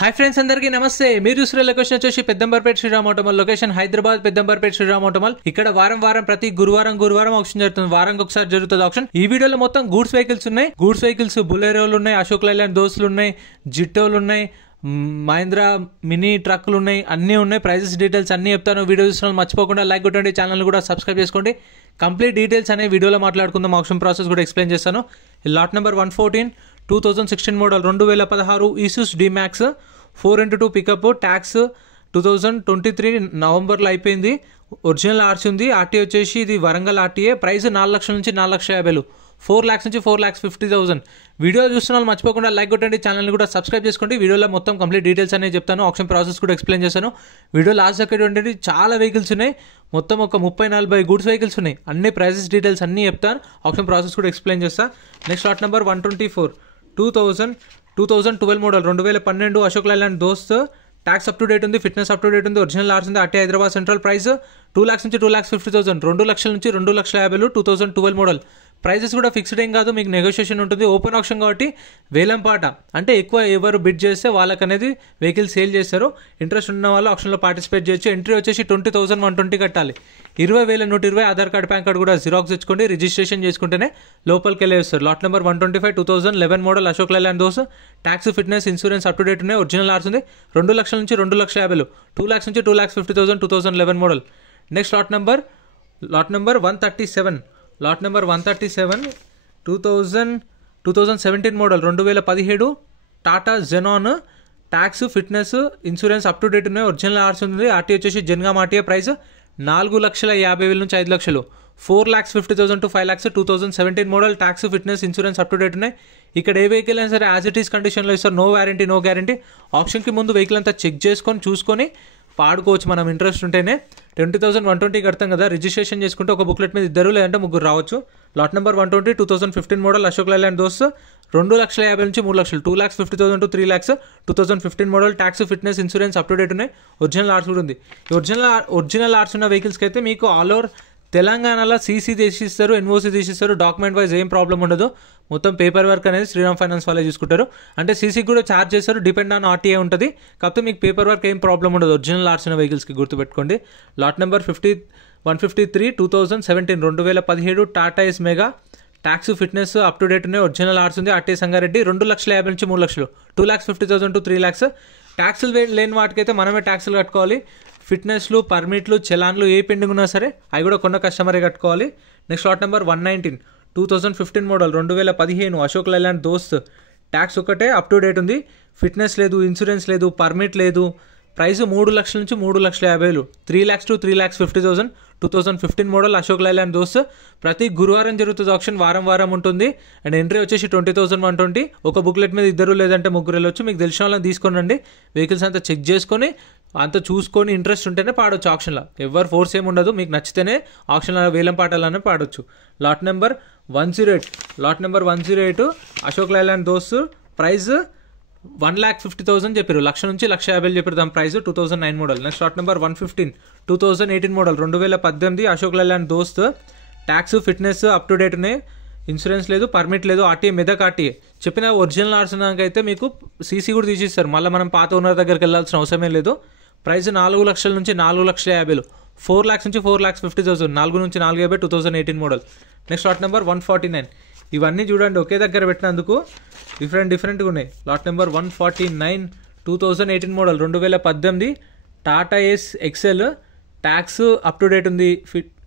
Hi friends, అందరికీ నమస్తే. మీరు చూసిన లొకేషన్ వచ్చేసి పెద్దంబర్పేట శ్రీరామ్ ఆటోమల్. లొకేషన్ హైదరాబాద్ పెద్దంబర్పేట శ్రీరామ్ ఆటోమల్. ఇక్కడ వారం ప్రతి గురువారం ఆప్షన్ జరుగుతుంది. వారానికి ఒకసారి జరుగుతుంది ఆప్షన్. ఈ వీడియోలో మొత్తం గూడ్స్ వెహికల్స్ ఉన్నాయి. గూడ్స్ వెహికల్స్ బులెరోలు ఉన్నాయి, అశోక్ లైలాండ్ దోస్తులు ఉన్నాయి, జిట్టోలు ఉన్నాయి, మహీంద్రా మినీ ట్రక్లు ఉన్నాయి, అన్నీ ఉన్నాయి. ప్రైజెస్ డీటెయిల్స్ అన్ని చెప్తాను. వీడియో చూసిన మర్చిపోకుండా లైక్ కొట్టండి, ఛానల్ కూడా సబ్స్క్రైబ్ చేసుకోండి. కంప్లీట్ డీటెయిల్స్ అనే వీడియోలో మాట్లాడుకుందాం. ఆప్షన్ ప్రాసెస్ కూడా ఎక్స్ప్లెయిన్ చేస్తాను. Lot number 114 2016 model 2016 Isuzu Dmax 4x2 pickup. Tax 2023 నవంబర్లో అయిపోయింది. ఒరిజినల్ ఆర్సీ ఉంది. ఆర్టీ వచ్చేసి ఇది వరంగల్ ఆర్టీఏ. ప్రైస్ 4 లక్షల నుంచి 4,50,000, 4 lakhs నుంచి 4,50,000. వీడియో చూస్తున్న వాళ్ళు మర్చిపోకుండా లైక్ కొట్టండి, ఛానల్ని కూడా సబ్స్క్రైబ్ చేసుకోండి. వీడియోలో మొత్తం కంప్లీట్ డీటెయిల్స్ అనేది చెప్తాను. ఆప్షన్ ప్రాసెస్ కూడా ఎక్స్ప్లెయిన్ చేస్తాను. వీడియో లాస్ట్ సెకండ్ ఉండేది. చాలా వెహికల్స్ ఉన్నాయి. మొత్తం ఒక 30-40 గూడ్స్ వెహికల్స్ ఉన్నాయి. అన్ని ప్రైజెస్ డీటెయిల్స్ అన్నీ చెప్తాను. ఆప్షన్ ప్రాసెస్ కూడా ఎక్స్ప్లెయిన్ చేస్తాను. Next lot number 124 2012 model 2012 Ashok Leyland Dost. Tax up to date ఉంది, ఫిట్నెస్ అప్ టు డేట్ ఉంది, ఒరిజినల్ ఆర్స్ ఉంది. RT Hyderabad central. Price 2 lakhs నుంచి 2,50,000, 2 లక్షల నుంచి 2,50,000. 2012 మోడల్. ప్రైజెస్ కూడా ఫిక్స్డ్ ఏం కాదు, మీకు నెగోషియేషన్ ఉంటుంది. ఓపెన్ ఆప్షన్ కాబట్టి వేలం పాట, అంటే ఎక్కువ ఎవరు బిడ్ చేస్తే వాళ్ళకి అనేది వెహికల్ సేల్ చేస్తారు. ఇంట్రెస్ట్ ఉన్న వాళ్ళు ఆప్షన్లో పార్టిసిపేట్ చేయొచ్చు. ఎంట్రీ వచ్చేసి 20,120 కట్టాలి. 20,120 ఆధార్ కార్డ్, పాన్ కార్డ్ కూడా జిరాక్స్ తెచ్చుకోండి. రిజిస్ట్రేషన్ చేసుకుంటేనే లోపలికి వెళ్ళేస్తారు. Lot number 125 2011 model Ashok Leyland Dost. Tax, fitness, insurance up to date ఉన్నాయి. ఒరిజినల్ ఆర్స్ ఉంది. 2 లక్షల నుంచి 2,50,000, 2 lakhs నుంచి 2,50,000. 2011 model. Next lot number 137 2017 model 2017 Tata xenon. Tax, fitness, insurance up to date ఉన్నాయి. ఒరిజినల్ ఆర్స్ ఉంది. ఆర్టీ వచ్చేసి జన్గామ్ ఆర్టీఏ. ప్రైస్ 4,50,000 నుంచి 5 లక్షలు, 4,50,000 to 5 lakhs. 2017 model. Tax, fitness, insurance up to date ఉన్నాయి. ఇక్కడ ఏ వెహికల్ అయినా సరే యాజ్ ఇట్ ఈస్ కండిషన్లో ఇస్తారు. No warranty, no guarantee. ఆప్షన్కి ముందు వెహికల్ అంతా చెక్ చేసుకొని చూసుకొని పాడుకోవచ్చు మనం ఇంట్రెస్ట్ ఉంటేనే. 20,120 కడతాం కదా, రిజిస్ట్రేషన్ చేసుకుంటే ఒక బుక్లెట్ మీద 2 లేదంటే 3 రావచ్చు. Lot number 120 2015 model Ashok Leyland దోస్త్. 2,50,000 నుంచి 3 లక్షలు, 2,50,000 to 3 lakhs. 2015 model. Tax, fitness, insurance up to date ఉన్నాయి. ఒరిజినల్ ఆర్స్ కూడా ఉంది. ఒరిజినల్ ఆర్స్ ఉన్న వెహికల్స్కి అయితే మీకు ఆల్ ఓవర్ తెలంగాణలో సీసీ తీసిస్తారు, ఎన్ఓసీ తీసిస్తారు. డాక్యుమెంట్ వైజ్ ఏం ప్రాబ్లం ఉండదు. మొత్తం పేపర్ వర్క్ అనేది శ్రీరామ్ ఫైనాన్స్ వాళ్ళే చూసుకుంటారు. అంటే సీసీకి కూడా ఛార్జ్ చేస్తారు, డిపెండ్ ఆన్ ఆర్టీఏ ఉంటుంది. కాకపోతే మీకు పేపర్ వర్క్ ఏం ప్రాబ్లం ఉండదు ఒరిజినల్ ఆర్స్ ఉన్న వెహికల్స్కి, గుర్తుపెట్టుకోండి. Lot number 153 2017 2017 Tata Ace Mega. Tax, fitness up to date ఉన్నాయి. ఒరిజినల్ ఆర్స్ ఉంది. ఆర్టీ సంగారెడ్డి. 2,50,000 నుంచి 3 లక్షలు, 2,50,000 to 3 lakhs. ట్యాక్సులు లేని వాటికైతే మనమే ట్యాక్సులు కట్టుకోవాలి. ఫిట్నెస్లు, పర్మిట్లు, చలాన్లు ఏ పెండింగ్ ఉన్నా సరే అవి కూడా కొన్న కస్టమరే కట్టుకోవాలి. Next lot number 119 2015 model 2015 Ashok Leyland Dost. Tax ఒకటే అప్ టు డేట్ ఉంది. ఫిట్నెస్ లేదు, ఇన్సూరెన్స్ లేదు, పర్మిట్ లేదు. ప్రైస్ 3 లక్షల నుంచి 3,50,000, 3 lakhs to 3,50,000. 2015 model Ashok Leyland దోస్త్. ప్రతి గురువారం జరుగుతుంది ఆప్షన్, వారం ఉంటుంది. అండ్ ఎంట్రీ వచ్చేసి 20,120. ఒక బుక్లెట్ మీద 2 లేదంటే 3 వెళ్ళొచ్చు. మీకు తెలిసిన వాళ్ళని తీసుకోనండి. వెహికల్స్ అంతా చెక్ చేసుకొని అంతా చూసుకొని ఇంట్రెస్ట్ ఉంటేనే పాడొచ్చు ఆప్షన్లో. ఎవరు ఫోర్స్ ఏమి ఉండదు. మీకు నచ్చితేనే ఆప్షన్లో వేలం పాటలోనే పాడొచ్చు. Lot number 108 Ashok Leyland Dost. Price 1,50,000 చెప్పారు. 1 లక్ష నుంచి 1,50,000 చెప్పారు దాని price. 2009 model. Next lot number 115 2018 model 2018 Ashok Leyland Dost. Tax, fitness up to date ఉన్నాయి. ఇన్సూరెన్స్ లేదు, పర్మిట్ లేదు. RTA Medak RTA. చెప్పిన ఒరిజినల్ ఆర్స్ అయితే మీకు సీసీ కూడా తీసిస్తారు. మళ్ళీ మనం పాత ఓనర్ దగ్గరికి వెళ్ళాల్సిన అవసరమే లేదు. ప్రైస్ 4 లక్షల నుంచి 4,50,000, 4 lakhs నుంచి 4,50,000. 4 నుంచి 4,50,000. 2018 మోడల్. Next lot number 149. ఇవన్నీ చూడండి ఒకే దగ్గర పెట్టినందుకు డిఫరెంట్గా ఉన్నాయి. Lot number 149 2018 model 2018 Tata Ace XL. Tax up to date ఉంది.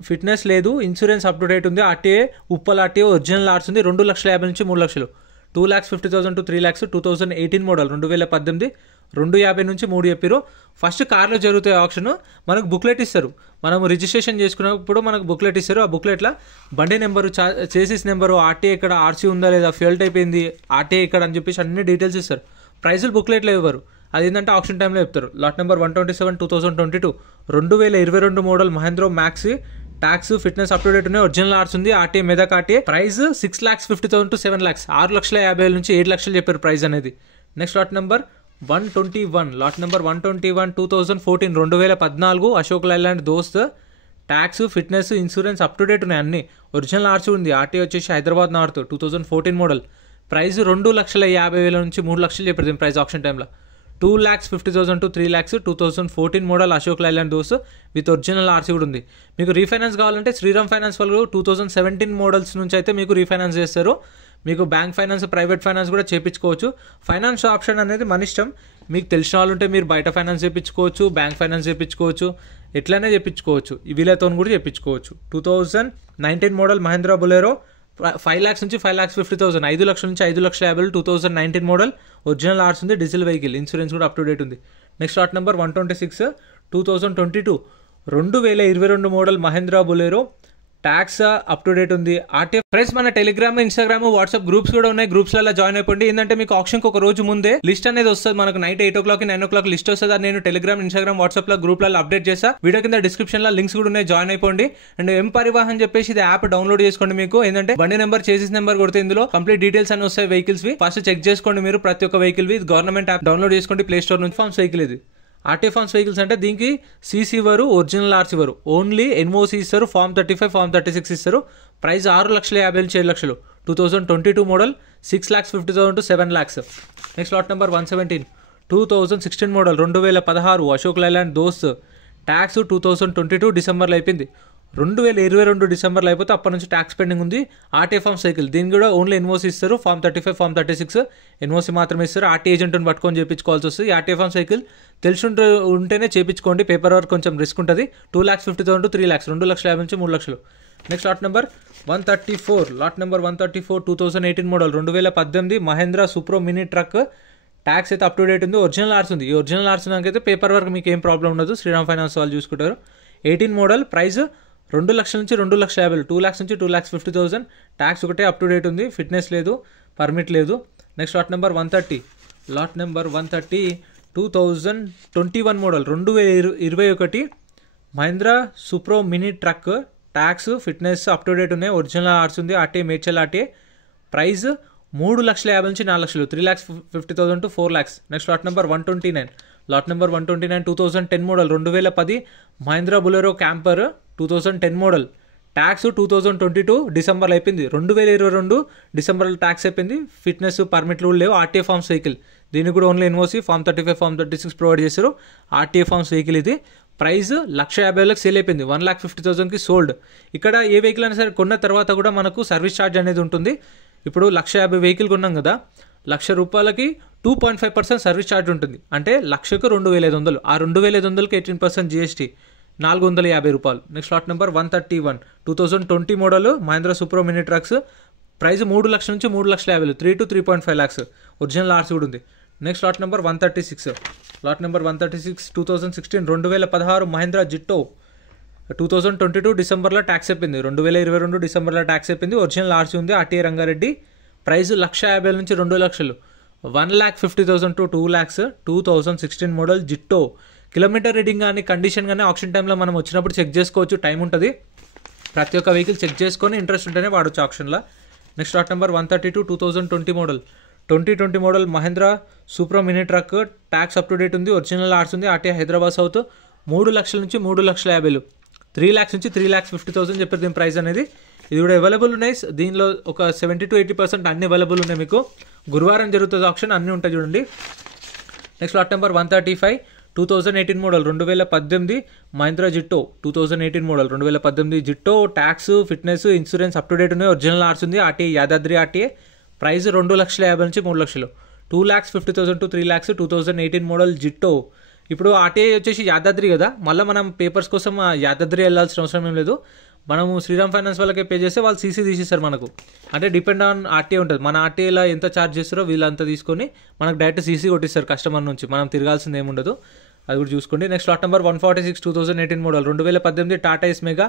ఫిట్నెస్ లేదు, ఇన్సూరెన్స్ అప్ టు డేట్ ఉంది. RTA Uppal RTA. Original RC ఉంది. 2,50,000 నుంచి 3 లక్షలు, 2,50,000 to 3 lakhs. 2018 మోడల్ 2018 250 నుంచి 3 చెప్పారు. ఫస్ట్ కార్లో జరుగుతాయి ఆప్షన్. మనకు బుక్లెట్ ఇస్తారు. మనం రిజిస్ట్రేషన్ చేసుకున్నప్పుడు మనకు బుక్లెట్ ఇస్తారు. ఆ బుక్లెట్లో బండి నెంబరు, చేసిస్ నెంబరు, ఆర్టీఏ ఇక్కడ, ఆర్సీ ఉందా లేదా, ఫ్యూల్ టైప్ ఏంది, ఆర్టీఏ ఇక్కడ అని చెప్పేసి అన్ని డీటెయిల్స్ ఇస్తారు. ప్రైజులు బుక్లెట్లో ఇవ్వరు. అది ఏంటంటే ఆప్షన్ టైంలో చెప్తారు. Lot number 127 2022 2022 model Mahindra Max. Tax, fitness up to date ఉన్నాయి. ఒరిజినల్ ఆర్స్ ఉంది. RTA Medak RTA. Price 6,50,000 to 7 lakhs, 6,50,000 నుంచి 7 లక్షలు చెప్పారు ప్రైస్ అనేది. Next lot number 121 2014 2014 Ashok Leyland Dost. Tax, fitness, insurance up to date ఉన్నాయి అన్ని. ఒరిజినల్ ఆర్సీ ఉంది. ఆర్టీ వచ్చేసి హైదరాబాద్ నార్త్ 2014 మోడల్. ప్రైస్ 2,50,000 నుంచి 3 లక్షలు చెప్పారు దీని ప్రైస్ ఆప్షన్ టైంలో. 2,50,000 to 3 lakhs 2014 model Ashok Leyland those with original RC కూడా ఉంది. మీకు రీఫైనాన్స్ కావాలంటే శ్రీరామ్ ఫైనాన్స్ వాళ్ళు 2017 మోడల్స్ నుంచి అయితే మీకు రీఫైనాన్స్ చేస్తారు. మీకు బ్యాంక్ ఫైనాన్స్, ప్రైవేట్ ఫైనాన్స్ కూడా చేయించుకోవచ్చు. ఫైనాన్స్ ఆప్షన్ అనేది మన ఇష్టం. మీకు తెలిసిన వాళ్ళు ఉంటే మీరు బయట ఫైనాన్స్ చేయించుకోవచ్చు, బ్యాంక్ ఫైనాన్స్ చేయించుకోవచ్చు, ఎట్లనే చేయించుకోవచ్చు. వీళ్ళతో కూడా చేయించుకోవచ్చు. 2019 మోడల్ మహేంద్ర బొలెరో 5 lakhs నుంచి 5,50,000, 5 లక్షల నుంచి 5,50,000 2019 మోడల్ ఒరిజినల్ ఆర్స్ ఉంది, డీజిల్ వెహికల్, ఇన్సూరెన్స్ కూడా అప్ టు డేట్ ఉంది. Next lot number 126 2022 2022 model Mahindra Bolero, tax up to date ఉంది. ఆర్టీఎఫ్ ఫ్రెండ్స్ మన టెలిగ్రామ్, ఇన్స్టాగ్రామ్, వాట్సాప్ గ్రూప్స్ కూడా ఉన్నాయి. గ్రూప్స్లలో జాయిన్ అయిపోండి. ఏంటంటే మీకు ఆప్షన్కి ఒక రోజు ముందే లిస్ట్ అనేది వస్తుంది. మనకు నైట్ 8 o'clock 9 o'clock లిస్ట్ వస్తుంది. అది నేను టెలిగ్రామ్, ఇన్స్టాగ్రామ్, వాట్సాప్ లో గ్రూప్లలో అప్డేట్ చేస్తా. వీడియో కింద డిస్క్రిప్షన్ లో లింక్స్ కూడా ఉన్నాయి, జాయిన్ అయిపోండి. అండ్ ఎం పరివాహన్ చెప్పేసి ఇది యాప్ డౌన్లోడ్ చేసుకోండి. మీకు ఏంటంటే బండి నెంబర్, చేసిస్ నెంబర్ కొడితే ఇందులో కంప్లీట్ డీటెయిల్స్ అని వస్తాయి వెహికల్స్ వి. ఫస్ట్ చెక్ చేసుకోండి మీరు ప్రతి ఒక్క వెహికల్ వి. గవర్నమెంట్ యాప్ డౌన్లోడ్ చేసుకోండి ప్లే స్టోర్ నుంచి. ఫార్మ్స్ వెహికల్ ఇది ఆర్టీ ఫార్మ్స్ వెహికల్స్ అంటే దీనికి సీసీ ఇవ్వరు, ఒరిజినల్ ఆర్సీ ఇవ్వరు, ఓన్లీ ఎన్ఓసి ఇస్తారు. ఫార్మ్ 35, ఫార్మ్ 36 ఇస్తారు. ప్రైస్ 6,50,000 నుంచి 7 లక్షలు. 2022 model 6,50,000 to 7 lakhs. Next lot number 117 2016 model 2016 Ashok Leyland Dost, tax 2022 డిసెంబర్లో అయిపోయింది. 2022 డిసెంబర్లో అయిపోతే అప్పటి నుంచి ట్యాక్స్ పెండింగ్ ఉంది. ఆర్టీ ఫార్మ్ సైకిల్ దీనికి కూడా ఓన్లీ ఎన్ఓసి ఇస్తారు. ఫార్మ్ 35, ఫార్మ్ 36 ఎన్ఓసి మాత్రమే ఇస్తారు. ఆర్టీ ఏజెంట్ని పట్టుకొని చేయించుకోవాల్సి వస్తుంది. ఆర్టీ ఫార్మ్ సైకిల్ తెలిసి ఉంటేనే చేయించుకోండి. పేపర్ వర్క్ కొంచెం రిస్క్ ఉంటుంది. 2,50,000 to 3 lakhs, 2,50,000 నుంచి 3 లక్షలు. Next lot number 134 2018 model 2018 Mahindra Supro mini truck, tax అయితే అప్ టు డేట్ ఉంది. ఒరిజినల్ ఆర్స్ ఉంది. ఈ ఒరిజినల్ ఆర్స్ నాకైతే పేపర్ వర్క్ మీకు ఏం ప్రాబ్లం ఉండదు. శ్రీరామ్ ఫైనాన్స్ వాళ్ళు చూసుకుంటారు. 18 మోడల్, ప్రైస్ 2 లక్షల నుంచి 2,50,000, 2 lakhs నుంచి 2,50,000. ట్యాక్స్ ఒకటే అప్ టు డేట్ ఉంది. ఫిట్నెస్ లేదు, పర్మిట్ లేదు. Next lot number 130 2021 model 2021 Mahindra Supro mini truck, tax, fitness up to date ఉన్నాయి. ఒరిజినల్ ఆర్స్ ఉంది. RTA, Medchal RTA. ప్రైస్ 3,50,000 నుంచి 4 లక్షలు, 3,50,000 to 4 lakhs. Next lot number 129 2010 model 2010 Mahindra Bolero camper 2010 model, tax 2022 డిసెంబర్లో అయిపోయింది. 2022 డిసెంబర్లో ట్యాక్స్ అయిపోయింది. ఫిట్నెస్, పర్మిట్లు లేవు. ఆర్టీఏ ఫార్మ్స్ వెహికల్, దీనికి కూడా only NOC, form 35, form 36 provide చేశారు. ఆర్టీఏ ఫార్మ్స్ వెహికల్ ఇది. ప్రైస్ 1,50,000 సేల్ అయిపోయింది. 1,50,000 సోల్డ్. ఇక్కడ ఏ వెహికల్ అయినా సరే కొన్న తర్వాత కూడా మనకు సర్వీస్ ఛార్జ్ అనేది ఉంటుంది. ఇప్పుడు 1,50,000 వెహికల్ కొన్నాం కదా, ₹1,00,000 2.5% సర్వీస్ ఛార్జ్ ఉంటుంది. అంటే 1,00,000కు 2,500. ఆ 2,500కి 18% GST, ₹450. Next lot number 131 2020 model Mahindra Supro mini trucks, price 3 లక్షల నుంచి 3,50,000, 3 to 3.5 lakhs. ఒరిజినల్ ఆర్సీ కూడా ఉంది. Next lot number 136 2016 2016 Mahindra Jeeto, 2022 డిసెంబర్లో ట్యాక్స్ అయిపోయింది. 2022 డిసెంబర్లో ట్యాక్స్ అయిపోయింది. ఒరిజినల్ ఆర్సీ ఉంది. ఆర్టీఏ రంగారెడ్డి. ప్రైస్ 1,50,000 నుంచి 2 లక్షలు, 1,50,000 to 2 lakhs. 2016 model Jeeto. Kilometre reading కానీ కండిషన్ కానీ ఆప్షన్ టైంలో మనం వచ్చినప్పుడు చెక్ చేసుకోవచ్చు. టైం ఉంటుంది. ప్రతి ఒక్క వెహికల్ చెక్ చేసుకొని ఇంట్రెస్ట్ ఉంటేనే వాడవచ్చు ఆప్షన్లో. Next lot number 132 2020 model 2020 model Mahindra Supro mini truck, tax up to date ఉంది. ఒరిజినల్ ఆర్స్ ఉంది. RTA Hyderabad south. 3 లక్షల నుంచి 3,50,000, 3 lakhs నుంచి 3,50,000 చెప్పారు దీని ప్రైస్ అనేది. ఇది కూడా అవైలబుల్ ఉన్నాయి. దీనిలో ఒక 70 to 80% అన్ని అవైలబుల్ ఉన్నాయి. మీకు గురువారం జరుగుతుంది ఆప్షన్, అన్నీ ఉంటాయి చూడండి. Next lot number 135 2018 model 2018 Mahindra Jeeto, 2018 model 2018 Jeeto, tax, fitness, insurance up to date ఉన్నాయి. ఒరిజినల్ ఆర్స్ ఉంది. RTA Yadadri RTA. ప్రైస్ 2,50,000 నుంచి 3 లక్షలు, 2,50,000 to 3 lakhs. 2018 మోడల్ జిట్టో. ఇప్పుడు ఆర్టీఏ వచ్చేసి యాదాద్రి కదా, మళ్ళీ మనం పేపర్స్ కోసం యాదాద్రి వెళ్ళాల్సిన అవసరం ఏం లేదు. మనము శ్రీరామ్ ఫైనాన్స్ వాళ్ళకే పే చేస్తే వాళ్ళు సీసీ తీసేస్తారు మనకు. అంటే డిపెండ్ ఆన్ ఆర్టీఏ ఉంటుంది. మన ఆర్టీఏలో ఎంత ఛార్జ్ చేస్తారో వీళ్ళంతా తీసుకొని మనకు డైరెక్ట్ సీసీ కొట్టిస్తారు కస్టమర్ నుంచి. మనం తిరగాల్సింది ఏముండదు. అది కూడా చూసుకోండి. Next lot number 146 2018 model 2018 Tata Ace Mega,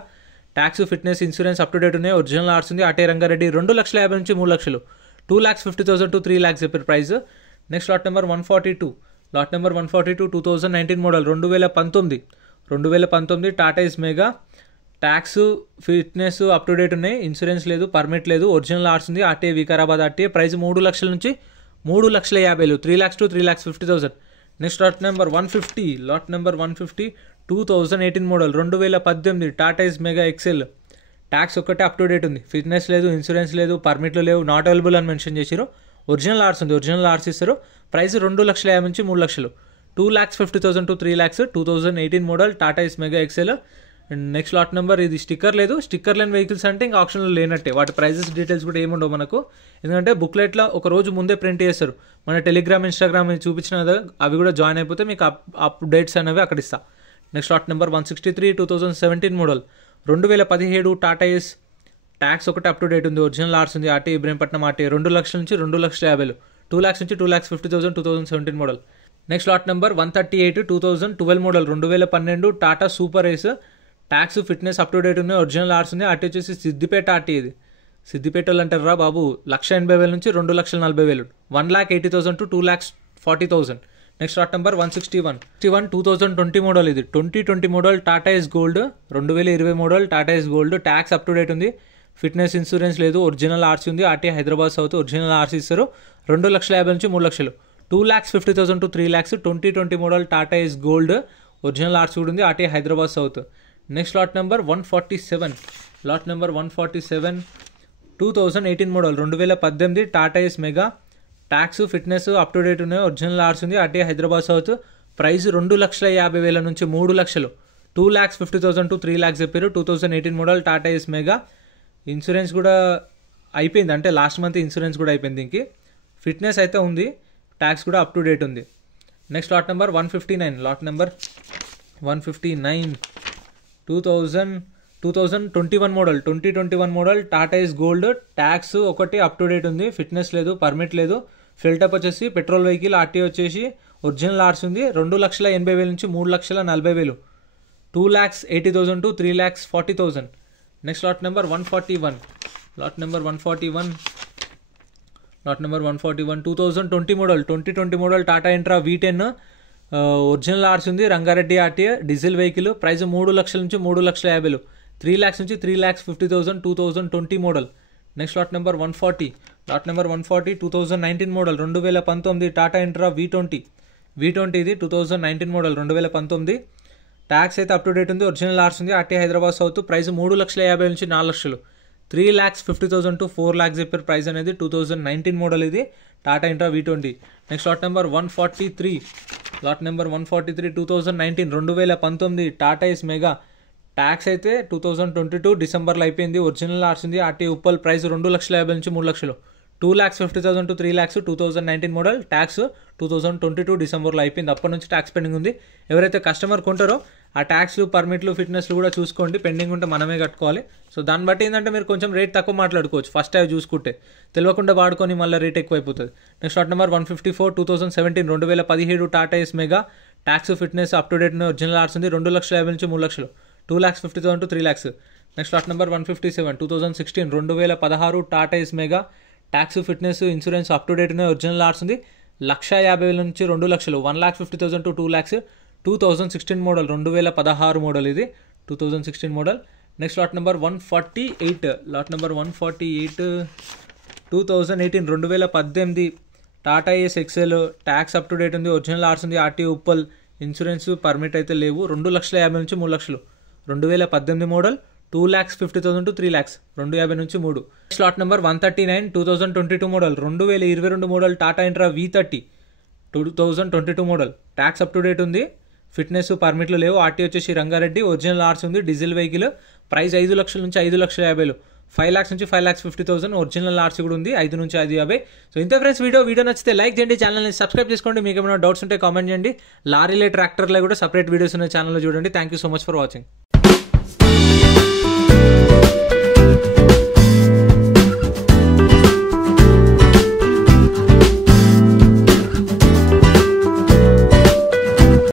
tax, fitness, insurance up to date ఉన్నాయి. ఒరిజినల్ ఆర్స్ ఉంది. ఆర్టీఏ రంగారెడ్డి. 2,50,000 నుంచి 3 లక్షలు, 2,50,000 to 3 lakhs చెప్పారు price. Next lot number 142 2019 model 2019 Tata Ace Mega, tax, fitness up to date ఉన్నాయి. ఇన్సూరెన్స్ లేదు, పర్మిట్ లేదు. Original RC ఉంది. RTA Vikarabad RTA. Price 3 లక్షల నుంచి 3,50,000, 3 lakhs to 3,50,000. Next lot number 150 2018 model 2018 Tata Ace Mega XL, tax ఒక్కటే up to date ఉంది. Fitness లేదు, insurance లేదు, పర్మిట్లు లేవు, నాట్ అవైలబుల్ అని మెన్షన్ చేశారు. ఒరిజినల్ ఆర్స్ ఉంది. ఒరిజినల్ ఆర్స్ ఇస్తారు. ప్రైస్ 2,50,000 నుంచి 3 లక్షలు. 2,50,000 to 3 lakhs 2018 model Tata Ace Mega XL. And next lot number, ఇది స్టిక్కర్ లేదు. స్టిక్కర్ లేని వెహికల్స్ అంటే ఇంకా ఆప్షన్లో లేనట్టే. వాటి ప్రైజెస్ డీటెయిల్స్ కూడా ఏముండవు మనకు, ఎందుకంటే బుక్లెట్లో ఒక రోజు ముందే ప్రింట్ చేస్తారు. మన టెలిగ్రామ్, ఇన్స్టాగ్రామ్ చూపించిన అవి కూడా జాయిన్ అయిపోతే మీకు అప్డేట్స్ అనేవి అక్కడ ఇస్తా. Next lot number 163 2017 model 2017 Tata is. Tax ఒకటి అప్ టు డేట్ ఉంది, ఒరిజినల్ ఆర్స్ ఉంది, ఆర్టీ ఇబ్రహీంపట్నం ఆర్టీ. 2 లక్షల నుంచి 2,50,000, 2 lakhs నుంచి 2,50,000 2017 model. Next lot number 138 2012 model 2012 Tata super Ace. Tax, fitness up to date ఉన్నాయి, ఒరిజినల్ ఆర్స్ ఉంది, ఆర్టీ వచ్చేసి సిద్దిపేట ఆర్టీ. ఇది సిద్దిపేట వాళ్ళు అంటారా బాబు. 1,80,000 నుంచి 2,40,000, 1,80,000 to 2,40,000. Next lot number 161 2020 model. ఇది 2020 model Tata Ace Gold. 2020 model Tata Ace Gold. Tax up to date ఉంది, fitness insurance లేదు, ఒరిజినల్ ఆర్సీ ఉంది, RT Hyderabad south, original RC ఇస్తారు. 2,50,000 నుంచి 3 లక్షలు. 2,50,000 to 3 lakhs 2020 model Tata Ace Gold. Original RC కూడా ఉంది, RT Hyderabad south. Next lot number 147 2018 model 2018 Tata Ace Mega. Tax, fitness up to date ఉన్నాయి, original RC ఉంది, ఆర్టీ హైదరాబాద్ సౌత్. ప్రైస్ 2,50,000 నుంచి 3 లక్షలు. 2,50,000 to 3 lakhs చెప్పారు. 2018 model Tata Ace mega. Insurance కూడా అయిపోయింది, అంటే లాస్ట్ మంత్ ఇన్సూరెన్స్ కూడా అయిపోయింది. దీనికి ఫిట్నెస్ అయితే ఉంది, ట్యాక్స్ కూడా అప్ టు డేట్ ఉంది. Next lot number 159 2021 model 2021 model Tata Ace Gold. Tax ఒకటి అప్ టు డేట్ ఉంది, ఫిట్నెస్ లేదు, పర్మిట్ లేదు. ఫిల్టప్ వచ్చేసి పెట్రోల్ వెహికల్, ఆర్టీ వచ్చేసి ఒరిజినల్ ఆర్స్ ఉంది. 2,80,000 నుంచి 3,40,000, 2,80,000 to 3,40,000. Next lot number 141 2020 model 2020 model Tata Intra V10. Original RC ఉంది, Rangareddy RTA, diesel vehicle. Price 3 లక్షల నుంచి 3,50,000, 3 lakhs నుంచి 3,50,000 2020 model. Next lot number 140 2019 model 2019 Tata intra V20. ఇది 2019 మోడల్ 2019. ట్యాక్స్ అయితే అప్ టు డేట్ ఉంది, ఒరిజినల్ ఆర్స్ ఉంది, ఆర్టీ హైదరాబాద్ సౌత్. ప్రైస్ 3,50,000 నుంచి 4 లక్షలు. 3,50,000 to 4 lakhs చెప్పారు ప్రైస్ అనేది. 2019 మోడల్ ఇది Tata intra V20. Next lot number 143 2019 Tata Ace Mega. Tax అయితే 2022 డిసెంబర్లో అయిపోయింది, ఒరిజినల్ ఆర్స్ ఉంది, ఆర్టీ ఉప్పల్. ప్రైస్ 2,50,000 నుంచి 3 లక్షలు. 2,50,000 to 3 lakhs 2019 మోడల్. ట్యాక్స్ 2022 డిసెంబర్లో అయిపోయింది, అప్పటి నుంచి ట్యాక్స్ పెండింగ్ ఉంది. ఎవరైతే కస్టమర్ కొంటారో ఆ ట్యాక్స్లు, పర్మిట్లు, ఫిట్నెస్లు కూడా చూసుకోండి. పెండింగ్ ఉంటే మనమే కట్టుకోవాలి. సో దాన్ని బట్టి ఏంటంటే మీరు కొంచెం రేట్ తక్కువ మాట్లాడుకోవచ్చు, ఫస్ట్ టైం చూసుకుంటే. తెలియకుండా వాడుకొని మళ్ళీ రేట్ ఎక్కువ అయిపోతుంది. Next lot number 154 2017 Tata Ace Mega. Tax, fitness up to date original RC ఉంది. 2,50,000 నుంచి 3 లక్షలు. 2,50,000 to 3 lakhs. Next lot number 157 2016 Tata Ace Mega. Tax, fitness, insurance up to date ఉన్నాయి, ఒరిజినల్ ఆర్స్ ఉంది. 1,50,000 నుంచి 2 లక్షలు. 1,50,000 to 2 lakhs 2016 మోడల్ 2016 మోడల్ ఇది 2016 model. Next lot number 148 2018 Tata Ace XL. Tax up to date ఉంది, original RC ఉంది, RT Uppal. Insurance, permit అయితే లేవు. 2,50,000 నుంచి 3 లక్షలు. 2018 మోడల్. 2,50,000 to 3 lakhs, 250 నుంచి 3. Slot number 139 2022 model 2022 model Tata intra V30 2022 model. Tax up to date ఉంది, fitness, పర్మిట్లు లేవు, ఆర్టీ వచ్చేసి రంగారెడ్డి, ఒరిజినల్ ఆర్స్ ఉంది, డీజిల్ వెహికల్. ప్రైస్ 5 లక్షల నుంచి 5,50,000, 5 lakhs నుంచి 5,50,000. ఒరిజినల్ ఆర్సీ కూడా ఉంది, 5 నుంచి 550. సో ఇంత ఫ్రెండ్స్ వీడియో నచ్చితే లైక్ చేయండి, ఛానల్ని సబ్స్క్రైబ్ చేసుకోండి. మీకు ఏమైనా డౌట్స్ ఉంటే కామెంట్ చేయండి. లారీలే, ట్రాక్టర్లే కూడా సపరేట్ వీడియోస్ ఉన్న ఛానల్లో చూడండి. Thank you so much for watching.